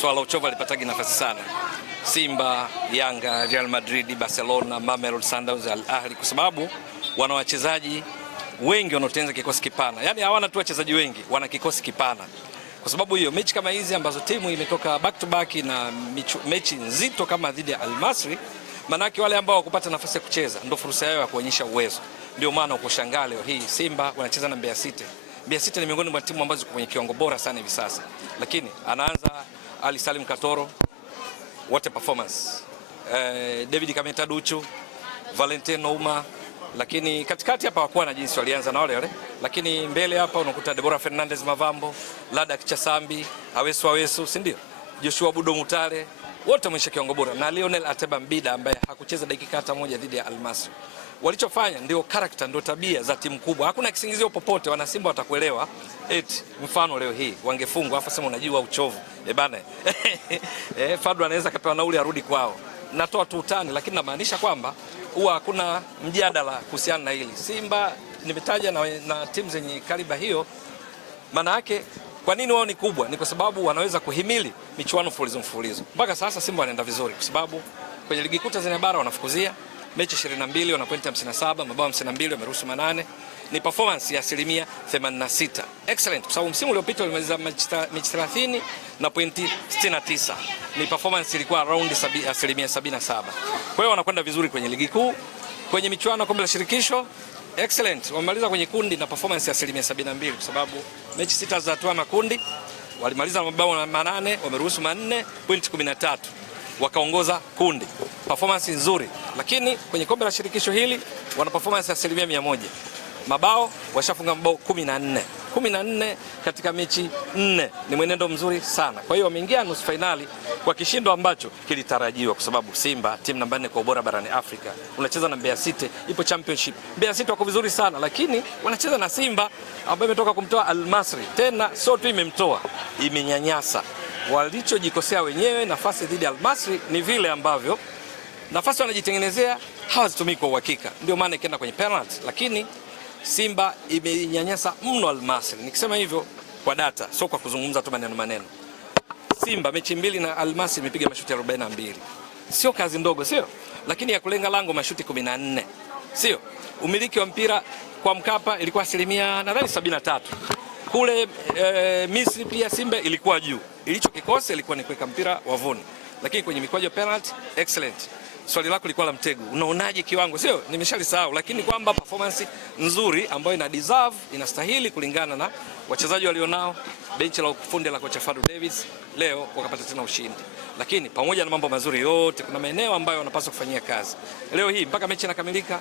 swala la uchovu alipatagi nafasi sana. Simba, Yanga, Real Madrid, Barcelona, Mamelodi Sundowns, Al Ahly, kwa sababu wana wachezaji wengi wanaotengeneza kikosi kipana. Yaani hawana tu wachezaji wengi, wana kikosi kipana. Kwa sababu hiyo mechi kama hizi ambazo timu imetoka back to back na mechi nzito kama dhidi ya Al Masry, manake wale ambao wakupata nafasi ya kucheza ndio fursa yao ya kuonyesha uwezo. Ndio maana ukoshangaa leo hii Simba wanacheza na Mbeya City. Mbeya City ni miongoni mwa timu ambazo ziko kwenye kiwango bora sana hivi sasa. Lakini anaanza Ali Salim Katoro, what a performance. David Kameta Duchu, Valentino Uma, lakini katikati hapa hawakuwa na jinsi, walianza na wale. Lakini mbele hapa unakuta Deborah Fernandez Mavambo, Lada Kichasambi, Awesu, si ndio? Joshua Budo Mutale, wote wamesha kiwango bora, na Lionel Ateba Mbida ambaye hakucheza dakika hata moja dhidi ya Al Masry. Walichofanya ndio character, ndio tabia za timu kubwa. Hakuna kisingizio popote, wana Simba watakuelewa. Eti mfano leo hii wangefungwa afa sema unajua uchovu. Bana. Fadlu anaweza kapewa nauli arudi kwao. Natoa tu utani, lakini namaanisha kwamba huwa hakuna mjadala kuhusiana na hili. Simba nimetaja na timu zenye kaliba hiyo, maana yake kwa nini wao ni kubwa? Ni kwa sababu wanaweza kuhimili michuano mfululizo. Mpaka sasa Simba wanaenda vizuri kwa sababu kwenye ligi kuu Tanzania bara wanafukuzia mechi 22, wana pointi 57, mabao 52, wameruhusu 8. Ni performance ya 86%. Excellent, kwa sababu msimu uliopita walimaliza mechi 30 na pointi 69. Ni performance ilikuwa around 77%. Kwa hiyo wanakwenda vizuri kwenye ligi kuu. Kwenye michuano kombe la shirikisho, excellent. Wamemaliza kwenye kundi na performance ya 72% kwa sababu mechi 6 za hatua makundi walimaliza mabao 8, wameruhusu 4, pointi 13. Wakaongoza kundi. Performance nzuri. Lakini kwenye kombe la shirikisho hili wana performance ya 100%. Mabao washafunga mabao 14 katika mechi 4. Ni mwenendo mzuri sana. Kwa hiyo wameingia nusu finali kwa kishindo ambacho kilitarajiwa, kwa sababu Simba timu namba 4 kwa ubora barani Afrika. Unacheza na Mbeya City, ipo championship. Mbeya City wako vizuri sana, lakini wanacheza na Simba ambaye imetoka kumtoa Al Masry. Tena sio tu imemtoa, imenyanyasa. Walichojikosea wenyewe nafasi dhidi ya Al Masry ni vile ambavyo nafasi wanajitengenezea hawazitumii kwa uhakika. Ndio maana ikaenda kwenye penalty, lakini Simba imenyanyasa mno Al Masry. Nikisema hivyo kwa data, sio kwa kuzungumza tu maneno. Simba mechi 2 na Al Masry imepiga mashuti 42. Sio kazi ndogo, sio? Lakini ya kulenga lango mashuti 14. Sio? Umiliki wa mpira kwa Mkapa ilikuwa asilimia nadhani 73. Kule Misri pia Simba ilikuwa juu. Ilichokikosa ilikuwa ni kuweka mpira wavuni. Lakini kwenye mikwaju ya penalty, excellent. Swali lako lilikuwa la mtego. Unaonaje kiwango? Sio, nimeshalisahau, lakini kwamba performance nzuri ambayo ina deserve, inastahili kulingana na wachezaji walionao, benchi la ufundi la kocha Fadlu Davis leo wakapata tena ushindi. Lakini pamoja na mambo mazuri yote, kuna maeneo ambayo wanapaswa kufanyia kazi. Leo hii mpaka mechi inakamilika,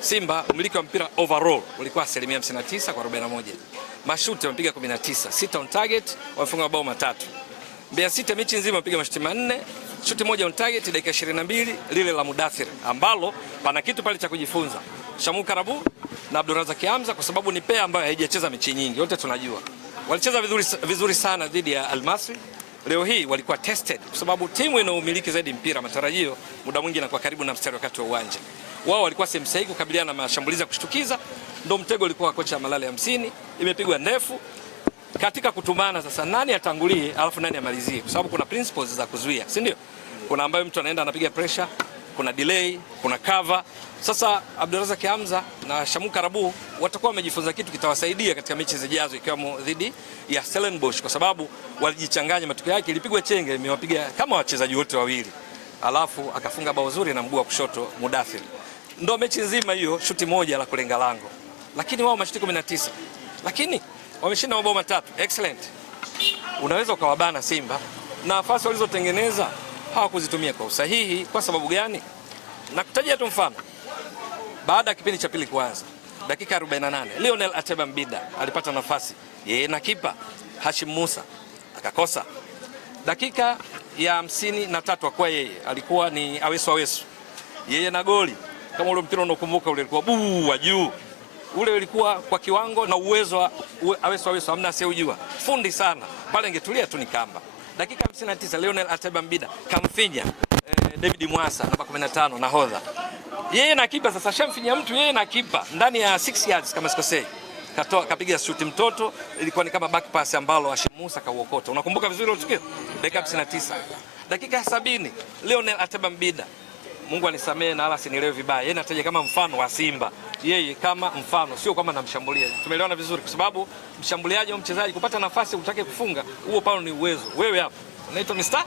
Simba umiliki wa mpira overall ulikuwa 59 kwa 41. Mashuti wamepiga 19, 6 on target, wamefunga mabao 3. Mbeya City mechi nzima wamepiga mashuti 4, shuti moja on target dakika 22, lile la Mudathir ambalo pana kitu pale cha kujifunza. Shamu Karabu na Abdulrazak Hamza, kwa sababu ni pea ambayo haijacheza mechi nyingi, wote tunajua. Walicheza vizuri sana dhidi ya Al Masry. Leo hii walikuwa tested kwa sababu timu inaumiliki zaidi mpira, matarajio muda mwingi inakuwa karibu na mstari wakati wa uwanja. Wao walikuwa sehemu sahihi kukabiliana na mashambulizi ya kushtukiza, ndio mtego ulikuwa kocha Malale 50, imepigwa ndefu. Katika kutumana sasa nani atangulie alafu nani amalizie, kwa sababu kuna principles za kuzuia, si ndio? Kuna ambayo mtu anaenda anapiga pressure, kuna delay, kuna cover. Sasa Abdulrazak Hamza na Shamu Karabu watakuwa wamejifunza kitu kitawasaidia katika mechi zijazo, ikiwemo dhidi ya Stellenbosch, kwa sababu walijichanganya. Matokeo yake ilipigwa chenge, imewapiga kama wachezaji wote wawili, alafu akafunga bao zuri na mguu wa kushoto Mudathir. Ndio mechi nzima hiyo, shuti moja la kulenga lango, lakini wao mashuti 19, lakini wameshinda mabao 3. Excellent. Unaweza ukawabana Simba na nafasi walizotengeneza hawakuzitumia kwa usahihi. Kwa sababu gani? Na kutajia tu mfano. Baada ya kipindi cha pili kuanza, dakika 48, Lionel Ateba Mbida alipata nafasi yeye na kipa Hashim Musa akakosa. Dakika ya 53 kwa yeye alikuwa ni Awesu. Yeye na goli, kama ule mpira unaokumbuka ule ulikuwa wa juu. Ule ulikuwa kwa kiwango na uwezo wa Awesu, hamna asiyejua. Fundi sana. Pale ingetulia tu ni kamba. Dakika 59 Lionel Ateba Mbida kamfinya David Mwasa namba 15 nahodha. Yeye na kipa sasa shamfinya mtu, yeye na kipa ndani ya 6 yards kama sikosei. kapiga shuti mtoto, ilikuwa ni kama back pass ambalo Hashim Musa kauokota. Unakumbuka vizuri ile tukio? Dakika 59. Dakika ya 70 Lionel Ateba Mbida, Mungu anisamee na ala sinielewe vibaya, yeye nataja kama mfano wa Simba, yeye kama mfano, sio kama namshambulia. Tumeelewana vizuri, kwa sababu mshambuliaji au mchezaji kupata nafasi utake kufunga, huo pale ni uwezo. Wewe hapa unaitwa Mr.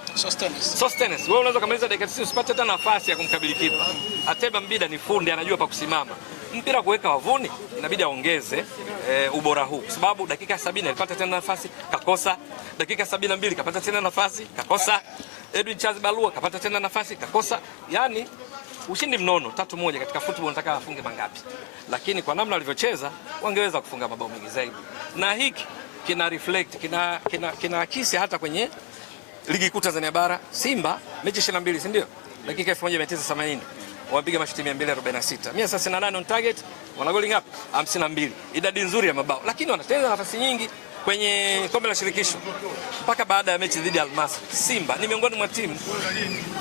Sostenes. Wewe unaweza kumaliza dakika 90 usipate hata nafasi ya kumkabili kipa. Ateba Mbida ni fundi, anajua pa kusimama. Mpira kuweka wavuni, inabidi aongeze ubora huu, kwa sababu dakika 70 alipata tena nafasi kakosa, dakika 72 kapata tena nafasi kakosa, Edwin Charles Balua kapata tena nafasi kakosa. Yani ushindi mnono 3-1 katika football, nataka afunge mangapi? Lakini kwa namna walivyocheza wangeweza kufunga mabao mengi zaidi, na hiki kina reflect kina akisi hata kwenye ligi kuu Tanzania bara. Simba mechi 22, si ndio? Dakika 1980 wapiga mashuti 246, 138 on target, wana goli ngapi? 52. Idadi nzuri ya mabao, lakini wanatengeneza nafasi nyingi kwenye kombe la shirikisho. Mpaka baada ya mechi dhidi ya Almasi, Simba ni miongoni mwa timu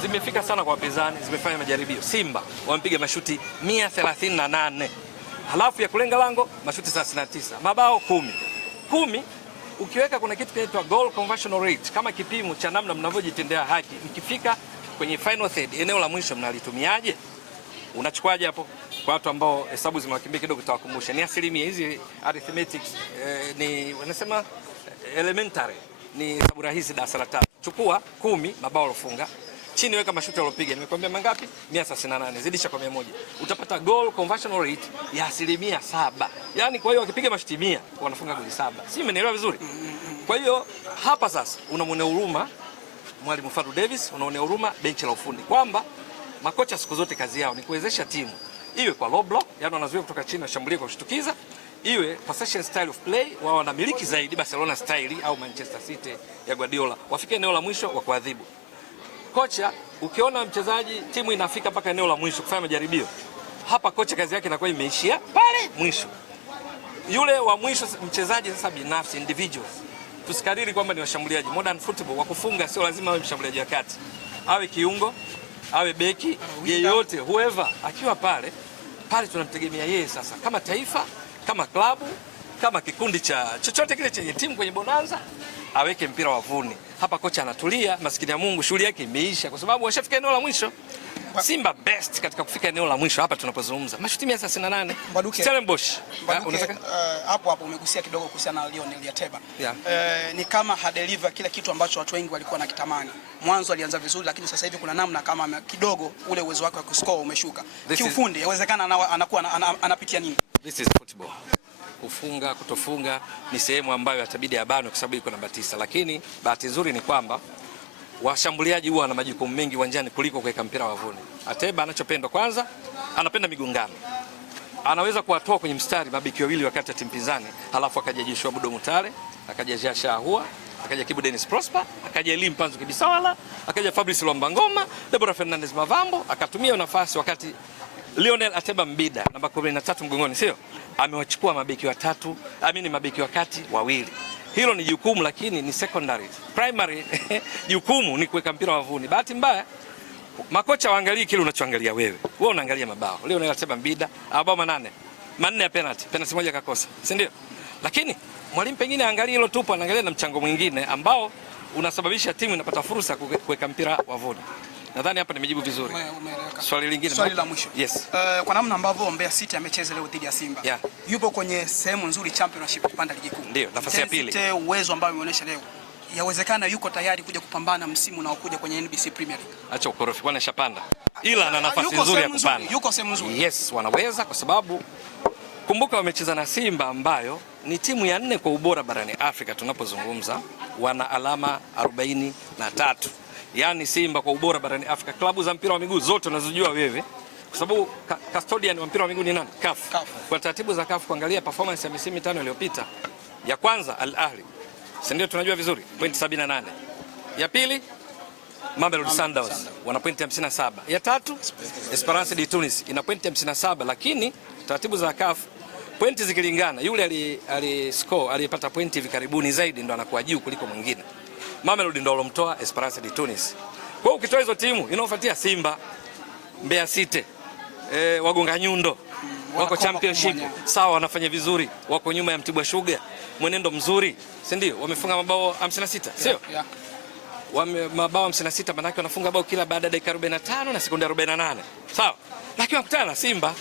zimefika sana kwa wapinzani, zimefanya majaribio. Simba wamepiga mashuti 138, halafu ya kulenga lango mashuti 39, mabao 10. Ukiweka kuna kitu kinaitwa goal conversion rate kama kipimo cha namna mnavyojitendea haki, mkifika kwenye final third, eneo la mwisho mnalitumiaje? Unachukuaje hapo? Kwa watu ambao hesabu zimewakimbia kidogo, tutawakumbusha ni asilimia hizi arithmetics, ni wanasema elementary, ni hesabu rahisi darasa la 3. Chukua 10 mabao alofunga, chini weka mashuti alopiga, nimekwambia mangapi? 138, zidisha kwa 100, utapata goal conversion rate ya 7%. Yani kwa hiyo wakipiga mashuti 100 wanafunga goli 7. Si umenielewa vizuri? Kwa hiyo hapa sasa unamwonea huruma Mwalimu Fadlu Davis, unaonea huruma benchi la ufundi, kwamba makocha siku zote kazi yao ni kuwezesha timu iwe kwa low block, yani wanazuia kutoka chini na shambulia kwa kushtukiza, iwe possession style of play, wao wanamiliki zaidi Barcelona style au Manchester City ya Guardiola, wafike eneo la mwisho wa kuadhibu. Kocha ukiona mchezaji timu inafika mpaka eneo la mwisho kufanya majaribio, hapa kocha kazi yake inakuwa imeishia pale mwisho. Yule wa mwisho mchezaji sasa binafsi, individuals. Tusikariri kwamba ni washambuliaji. Modern football wa kufunga sio lazima awe mshambuliaji wa kati, awe kiungo, awe beki, yeyote, whoever akiwa pale tunamtegemea yeye sasa, kama taifa, kama klabu, kama kikundi cha chochote kile chenye timu kwenye bonanza, aweke mpira wavuni. Hapa kocha anatulia, maskini ya Mungu, shughuli yake imeisha kwa sababu washafika eneo la mwisho. Simba best katika kufika eneo la mwisho hapa tunapozungumza. Mashuti 138. Stellenbosch. Unataka hapo umegusia kidogo kuhusiana na Lionel Ateba. Yeah. Ni kama hadeliver kile kitu ambacho watu wengi walikuwa nakitamani. Mwanzo alianza vizuri, lakini sasa hivi kuna namna kama kidogo ule uwezo wake wa kuscore umeshuka. Kiufundi inawezekana anakuwa anapitia nini? This is football. Kufunga kutofunga ni sehemu ambayo atabidi abanwe kwa sababu iko namba 9, lakini bahati nzuri ni kwamba washambuliaji huwa wana majukumu mengi uwanjani kuliko kuweka mpira wavuni. Ateba anachopenda kwanza, anapenda migongano. Anaweza kuwatoa kwenye mstari mabeki wawili wakati ya timu pinzani, halafu akaja Joshua Budo Mutale, akaja Jasha Ahua, akaja Kibu Dennis Prosper, akaja Elim Panzu Kibisawala, akaja Fabrice Lomba Ngoma, Deborah Fernandez Mavambo, akatumia nafasi wakati Lionel Ateba Mbida namba 13 mgongoni, sio? Amewachukua mabeki watatu, mabeki wa kati wawili. Hilo ni jukumu, lakini ni secondary. Primary jukumu ni kuweka mpira wavuni. Bahati mbaya makocha waangalie kile unachoangalia wewe. Wewe unaangalia mabao. Leo unasema Mbida mabao 8 ya penalty moja kakosa, si ndio? Lakini mwalimu pengine angalie hilo tupo, anaangalia na mchango mwingine ambao unasababisha timu inapata fursa kuweka mpira wavuni. Nadhani hapa nimejibu vizuri. Swali lingine. Swali la mwisho. Yes. Kwa namna ambavyo Mbeya City amecheza leo dhidi ya Simba. Yeah. Yupo kwenye sehemu nzuri championship kupanda ligi kuu. Ndio, nafasi ya pili. Uwezo ambao ameonyesha leo. Yawezekana yuko tayari kuja kupambana msimu unaokuja kwenye NBC Premier League. Acha ukorofi, bwana shapanda. Ila ana nafasi nzuri ya kupanda. Yuko sehemu nzuri. Yes, wanaweza kwa sababu kumbuka wamecheza na Simba ambayo ni timu ya 4 kwa ubora barani Afrika tunapozungumza, wana alama 43. Yaani Simba kwa ubora barani Afrika, klabu za mpira wa miguu zote unazojua wewe, kwa sababu custodian wa mpira wa miguu ni nani? CAF. Kwa taratibu za CAF, kuangalia performance ya misimu 5 iliyopita, ya kwanza Al Ahly, si ndio tunajua vizuri, point 78. Ya pili Mamelodi Sundowns wana point 57. Ya tatu Esperance de Tunis ina point 57, lakini taratibu za CAF pointi zikilingana, yule aliyepata pointi hivi karibuni zaidi ndo anakuwa juu kuliko mwingine. Mamelodi ndo alomtoa Esperance de Tunis. Kwa hiyo ukitoa hizo timu inaofuatia Simba, Mbeya City, Wagonga Nyundo, wako championship sawa, wanafanya vizuri, wako nyuma ya Mtibwa Sugar, mwenendo mzuri, si ndio? Wamefunga mabao 56, sio? Mabao 56, manake wanafunga bao kila baada ya dakika 45 na sekunde 48, sawa. Lakini wakutana na Simba,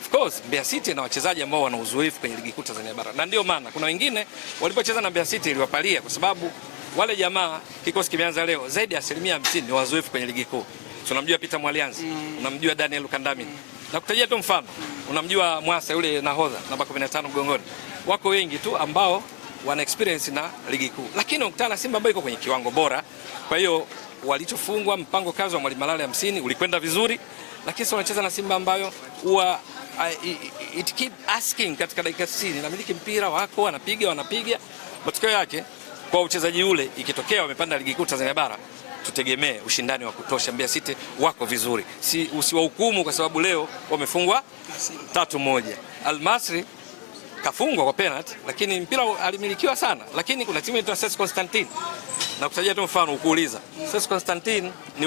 of course Mbeya City na wachezaji ambao wana uzoefu kwenye ligi kuu Tanzania bara, na ndio maana kuna wengine walipocheza na Mbeya City iliwapalia, kwa sababu wale jamaa, kikosi kimeanza leo, zaidi ya 50% ni wazoefu kwenye ligi kuu. Unamjua Peter Mwalianzi, unamjua Daniel Lukandamini, na kutajia tu mfano, unamjua Mwasa yule nahodha namba 15 mgongoni. Wako wengi tu ambao wana experience na ligi kuu, lakini ukutana na Simba ambayo iko kwenye kiwango bora. Kwa hiyo walichofungwa, mpango kazi wa Mwalimu Malale 50 ulikwenda vizuri, lakini sasa wanacheza na Simba ambayo huwa it keep asking katika dakika 90, namiliki mpira wako, wanapiga. Matokeo yake kwa uchezaji ule, ikitokea wamepanda ligi kuu Tanzania bara, tutegemee ushindani wa kutosha. Mbeya City wako vizuri, usiwahukumu kwa sababu leo wamefungwa 3-1. Al-Masry kafungwa kwa penalty, lakini mpira alimilikiwa sana. Lakini kuna timu inaitwa CS Constantine, na kutajia tu mfano ukuuliza, CS Constantine ni